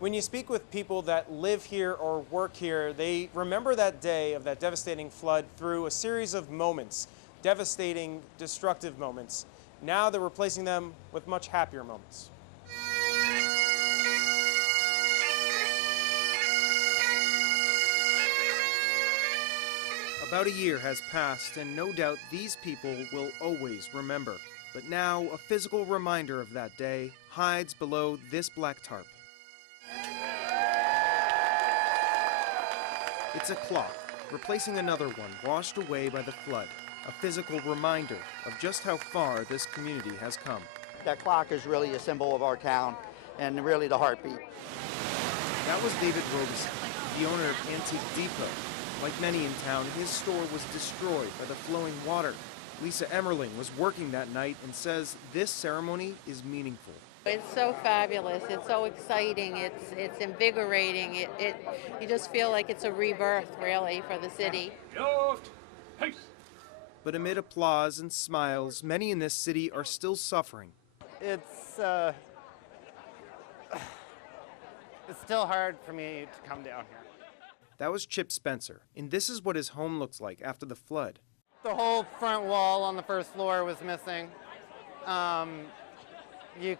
When you speak with people that live here or work here, they remember that day of that devastating flood through a series of moments, devastating, destructive moments. Now they're replacing them with much happier moments. About a year has passed, and no doubt these people will always remember. But now, a physical reminder of that day hides below this black tarp. It's a clock, replacing another one washed away by the flood. A physical reminder of just how far this community has come. That clock is really a symbol of our town and really the heartbeat. That was David Robeson, the owner of Antique Depot. Like many in town, his store was destroyed by the flowing water. Lisa Emmerling was working that night and says this ceremony is meaningful. It's so fabulous. It's so exciting. It's invigorating. You just feel like it's a rebirth, really, for the city. But amid applause and smiles, many in this city are still suffering. It's still hard for me to come down here. That was Chip Spencer, and this is what his home looks like after the flood. The whole front wall on the first floor was missing. You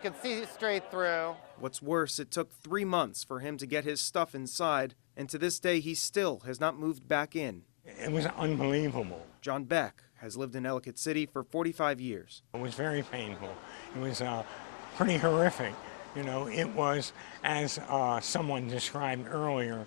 could see straight through. What's worse, it took 3 months for him to get his stuff inside, and to this day he still has not moved back in. It was unbelievable. John Beck has lived in Ellicott City for 45 years. It was very painful. It was pretty horrific. It was, as someone described earlier,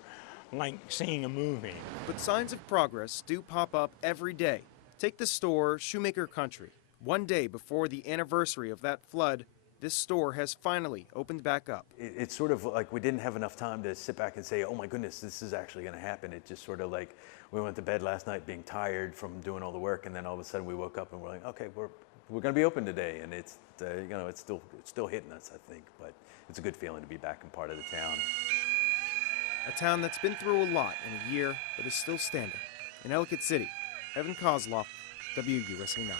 like seeing a movie. But signs of progress do pop up every day. Take the store Shoemaker Country. One day before the anniversary of that flood, this store has finally opened back up. It's sort of like we didn't have enough time to sit back and say, oh my goodness, this is actually going to happen. It just sort of like we went to bed last night being tired from doing all the work, and then all of a sudden we woke up and we're like, okay, we're going to be open today, and it's it's still hitting us, I think, but it's a good feeling to be back in part of the town. A town that's been through a lot in a year, but is still standing. In Ellicott City, Evan Koslof, WUSA 9.